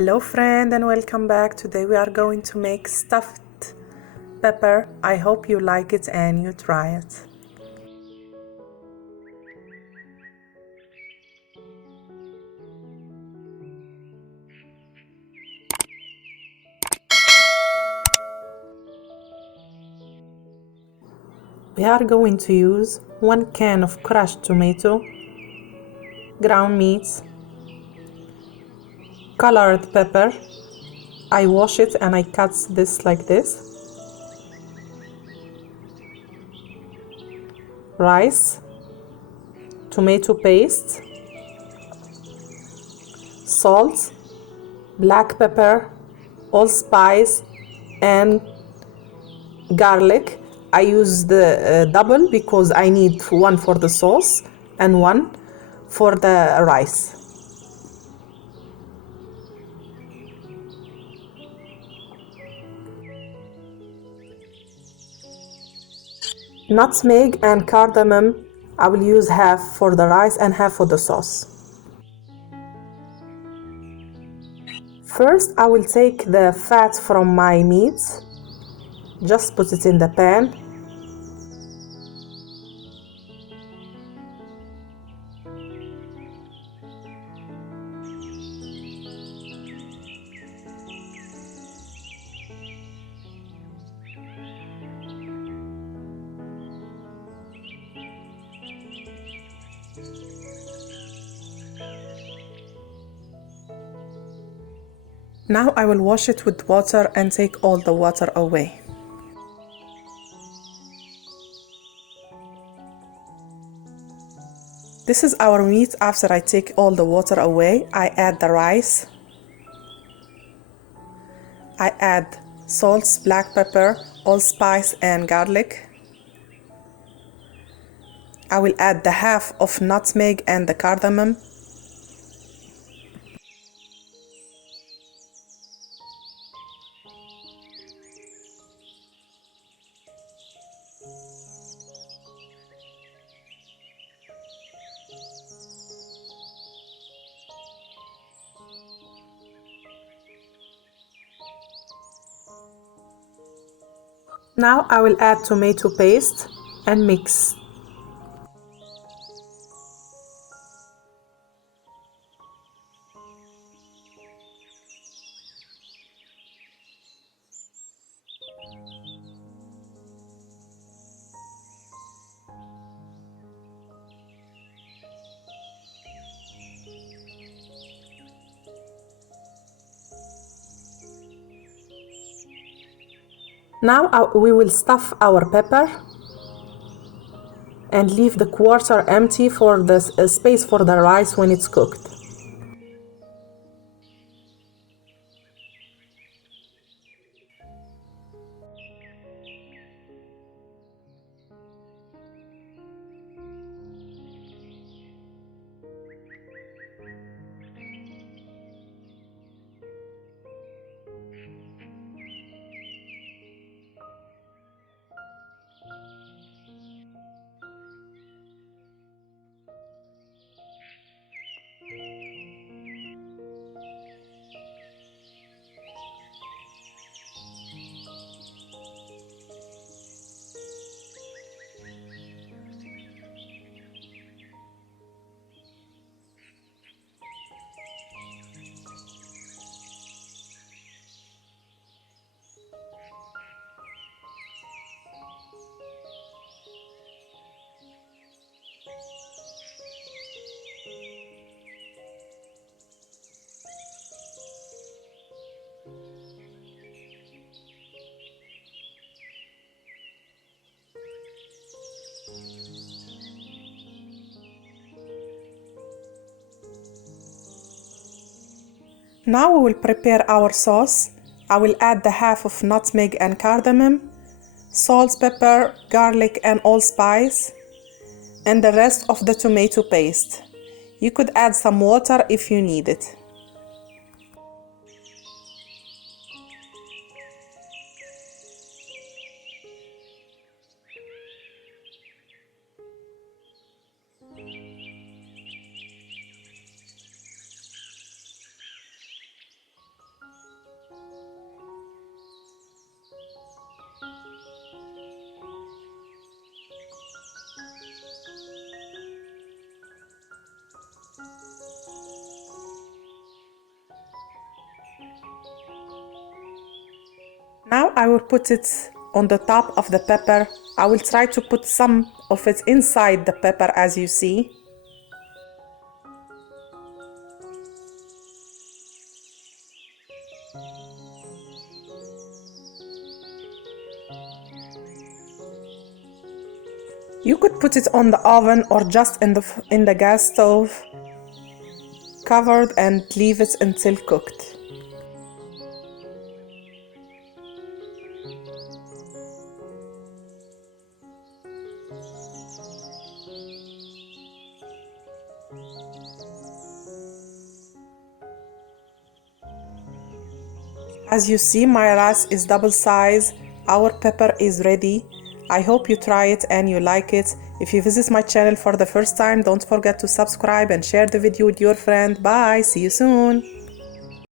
Hello friend and welcome back. Today we are going to make stuffed pepper. I hope you like it and you try it. We are going to use 1 can of crushed tomato, ground meat, colored pepper. I wash it and I cut this like this. Rice, tomato paste, salt, black pepper, allspice, and garlic. I use the double because I need one for the sauce and one for the rice. Nutmeg and cardamom, I will use half for the rice and half for the sauce. First, I will take the fat from my meat, just put it in the pan. Now I will wash it with water and take all the water away. This is our meat. After I take all the water away, I add the rice. I add salt, black pepper, allspice and garlic. I will add the half of nutmeg and the cardamom. Now I will add tomato paste and mix. Now we will stuff our pepper and leave the quarter empty for the space for the rice when it's cooked. Now we will prepare our sauce. I will add the half of nutmeg and cardamom, salt, pepper, garlic and allspice, and the rest of the tomato paste. You could add some water if you need it. Now I will put it on the top of the pepper. I will try to put some of it inside the pepper, as you see. You could put it on the oven or just in the gas stove, covered, and leave it until cooked. As you see, my rice is double size. Our pepper is ready. I hope you try it and you like it. If you visit my channel for the first time, don't forget to subscribe and share the video with your friend. Bye, see you soon.